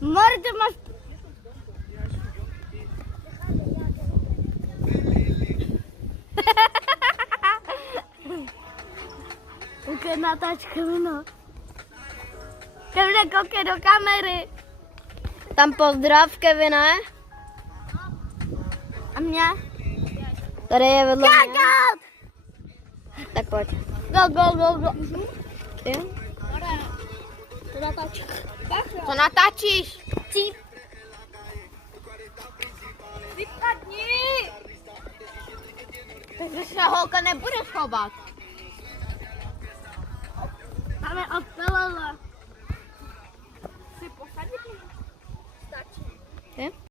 Mordy masz... Koukej na tačku, no. Kevine, koukej do kamery. Tam pozdrav, Kevine. A mě? Tady je vedle mě. Gol! Tak pojď. Gol. Jo? To natáčí. To natáčíš? Cíp. Vypadni! Takže se holka nebude chovat. Tam je odpelala.